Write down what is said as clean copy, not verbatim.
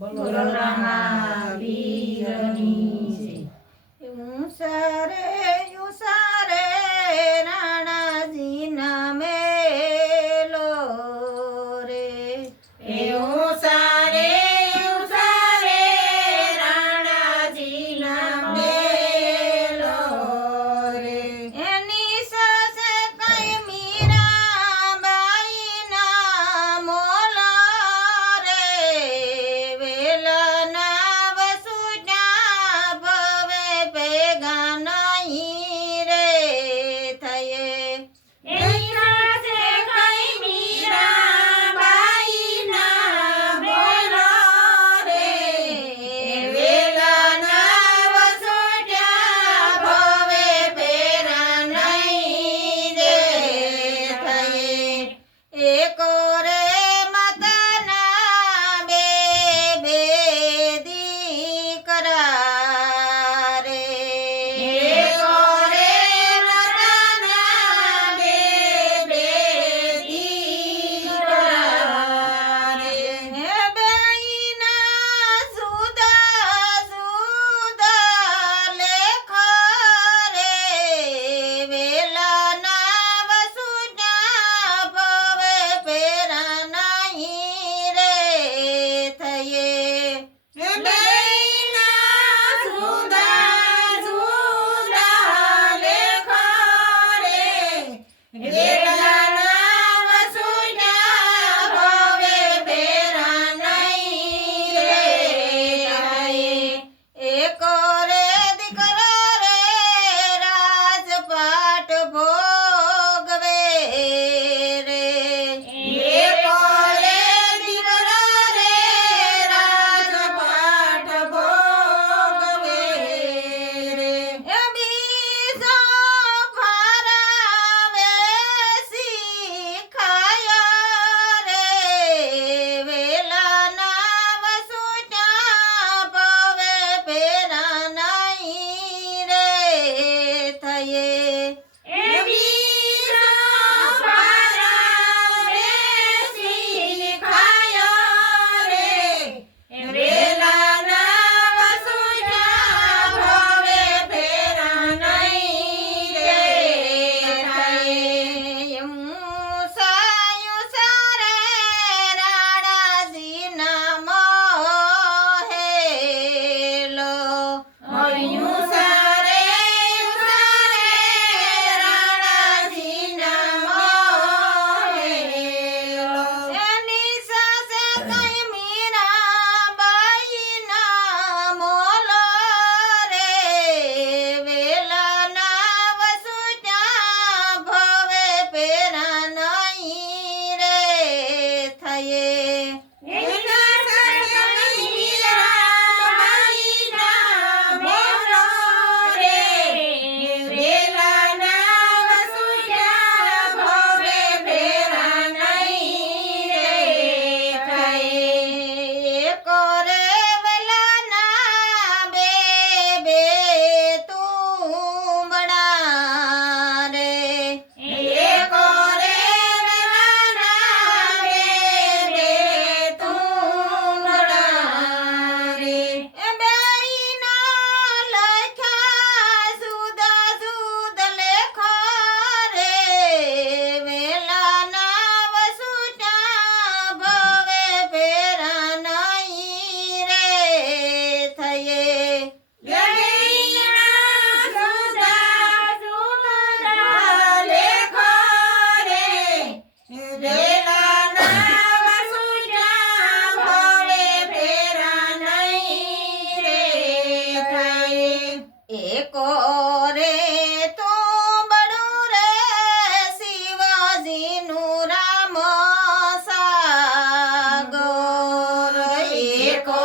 બલરામા વીરની ઉસારે રાણાજીના મેલો રે એ ઉસારે રાણાજીના મેલો રે એની સસે કઈ મીરાબાઈના મોલો રે વેલના વસુના ભવે ભેગા નહીં રે થયે એની સાસે કઈ મીરાબાઈના બોલો રે વેલના વસોટ્યા ભવે ભેરા નહીં રે થયે એકો રે માતાના બે દીકરા રે એકો રે માતાના બે દીકરા રે હે બેઈના જુદા જુદા લેખો રે વેલાના વસુના ભવે ભેરા નહીં રે થયે બેના જુદા જુદા લેખો રે વેલાના વસુના ભવે ભેરા નહીં રે થાય એકો રે દીકરો રે રાજપાટ ભોગવે રે એકો રે દીકરો રે રાજપાટ ભોગવે રે એ બીજો ફરાવે શીખાયો રે વેલાના વસુના ભવે ભેરા નહીં રે થયે એ બીજો ફરાવે શીખાયો રે વેલાના વસુના ભવે ભેરા નહીં રે થાય મુસાયું સારે રાણાજીના મોહેલો મયું સારે રાણાજીના મોહેલો એની સાસે કઈ મીરાબાઈના મોલો રે વેલાના વસુના ભવે ભેરા નહીં રે થયે એના સાથે મીરાબાઈના બોલો રે વેલાના વસુયા ભવે ભેરા નહીં રે થાય એકો રે વેલાના બે તુંબડા રે એકો રે વેલાના બે તુંબડા રે એ બેઈના લખ્યા જુદા જુદા લેખો રે વેલાના વસુના ભવે ભેરા નહીં રે થયે બેના જુદા જુદા લેખો રે વેલાના વસુયા ભવે ભેરા નહીં રે થાય એકો રે તુંબડું રે શિવાજીનું રામ સાગર એકો